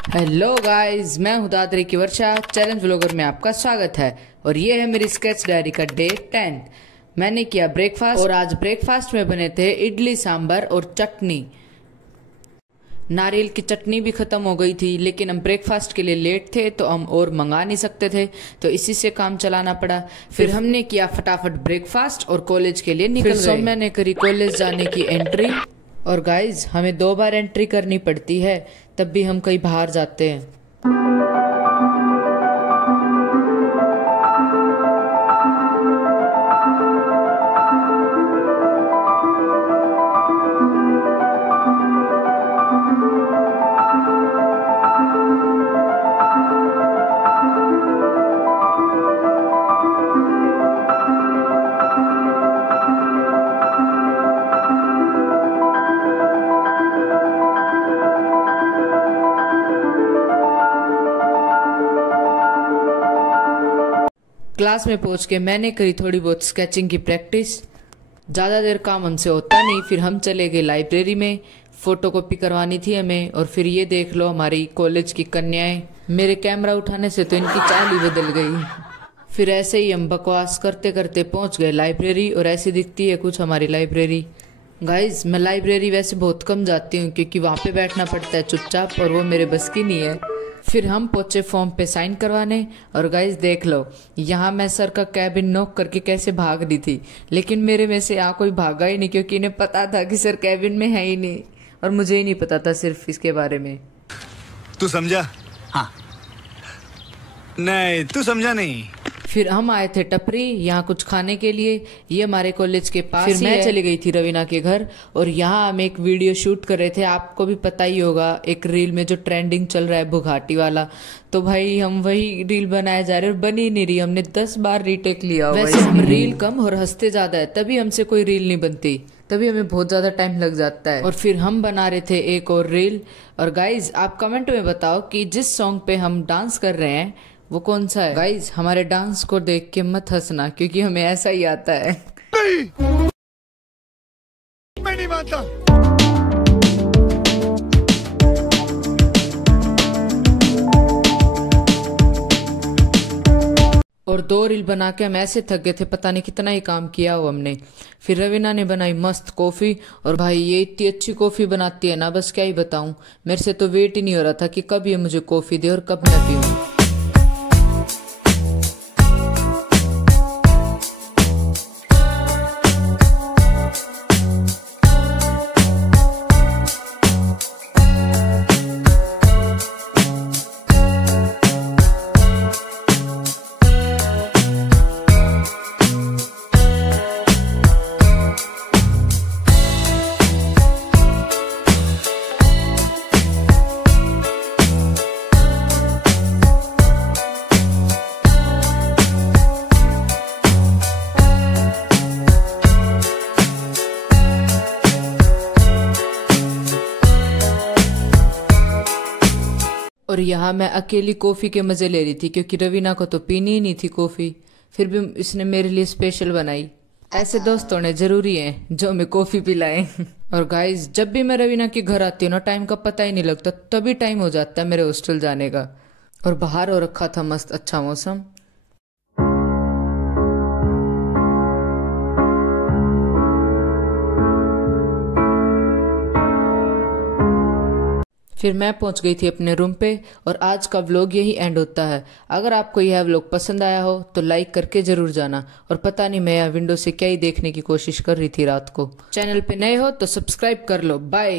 Hello guys, मैं हूं दादरी की वर्षा। चैलेंज व्लॉगर में आपका स्वागत है और ये है मेरी स्केच डायरी का डे 10। मैंने किया ब्रेकफास्ट और आज ब्रेकफास्ट में बने थे इडली सांभर और चटनी। नारियल की चटनी भी खत्म हो गई थी, लेकिन हम ब्रेकफास्ट के लिए लेट थे तो हम और मंगा नहीं सकते थे, तो इसी से काम चलाना पड़ा। फिर हमने किया फटाफट ब्रेकफास्ट और कॉलेज के लिए निकल गए। मैंने करी कॉलेज जाने की एंट्री। और गाइज, हमें 2 बार एंट्री करनी पड़ती है, तब भी हम कहीं बाहर जाते हैं। क्लास में पहुंच के मैंने करी थोड़ी बहुत स्केचिंग की प्रैक्टिस। ज़्यादा देर काम हमसे होता नहीं, फिर हम चले गए लाइब्रेरी में। फोटोकॉपी करवानी थी हमें। और फिर ये देख लो हमारी कॉलेज की कन्याएं। मेरे कैमरा उठाने से तो इनकी चाल ही बदल गई। फिर ऐसे ही हम बकवास करते करते पहुंच गए लाइब्रेरी, और ऐसी दिखती है कुछ हमारी लाइब्रेरी। गाइज, मैं लाइब्रेरी वैसे बहुत कम जाती हूँ क्योंकि वहाँ पे बैठना पड़ता है चुपचाप, और वो मेरे बस की नहीं है। फिर हम पहुंचे फॉर्म पे साइन करवाने। और गाइज देख लो, यहाँ मैं सर का कैबिन नॉक करके कैसे भाग रही थी, लेकिन मेरे में से यहाँ कोई भागा ही नहीं, क्योंकि इन्हें पता था कि सर कैबिन में है ही नहीं, और मुझे ही नहीं पता था सिर्फ इसके बारे में। तू समझा? हाँ। नहीं, तू समझा नहीं। फिर हम आए थे टपरी, यहाँ कुछ खाने के लिए। ये हमारे कॉलेज के पास। फिर मैं चली गई थी रवीना के घर, और यहाँ हम एक वीडियो शूट कर रहे थे। आपको भी पता ही होगा, एक रील में जो ट्रेंडिंग चल रहा है बुगाटी वाला। तो भाई हम वही रील बनाए जा रहे, और बनी नहीं रही। हमने 10 बार रीटेक लिया। वैसे हम रील कम और हंसते ज्यादा है, तभी हमसे कोई रील नहीं बनती, तभी हमें बहुत ज्यादा टाइम लग जाता है। और फिर हम बना रहे थे एक और रील। और गाइज, आप कमेंट में बताओ कि जिस सॉन्ग पे हम डांस कर रहे हैं वो कौन सा है। गाइज, हमारे डांस को देख के मत हंसना, क्योंकि हमें ऐसा ही आता है। नहीं, मैं नहीं मानता। और 2 रील बना के हम ऐसे थक गए थे, पता नहीं कितना ही काम किया हो हमने। फिर रवीना ने बनाई मस्त कॉफी। और भाई, ये इतनी अच्छी कॉफी बनाती है ना, बस क्या ही बताऊं। मेरे से तो वेट ही नहीं हो रहा था कि कब ये मुझे कॉफी दे और कब मैं पीऊं। और यहाँ मैं अकेली कॉफी के मजे ले रही थी, क्योंकि रवीना को तो पीनी ही नहीं थी कॉफी। फिर भी इसने मेरे लिए स्पेशल बनाई। ऐसे दोस्त होने जरूरी हैं जो हमें कॉफी पिलाएं। और गाइज, जब भी मैं रवीना के घर आती हूँ ना, टाइम का पता ही नहीं लगता। तभी टाइम हो जाता है मेरे हॉस्टल जाने का। और बाहर हो रखा था मस्त अच्छा मौसम। फिर मैं पहुंच गई थी अपने रूम पे, और आज का व्लॉग यही एंड होता है। अगर आपको यह व्लॉग पसंद आया हो तो लाइक करके जरूर जाना। और पता नहीं मैं यहाँ विंडो से क्या ही देखने की कोशिश कर रही थी रात को। चैनल पे नए हो तो सब्सक्राइब कर लो। बाय।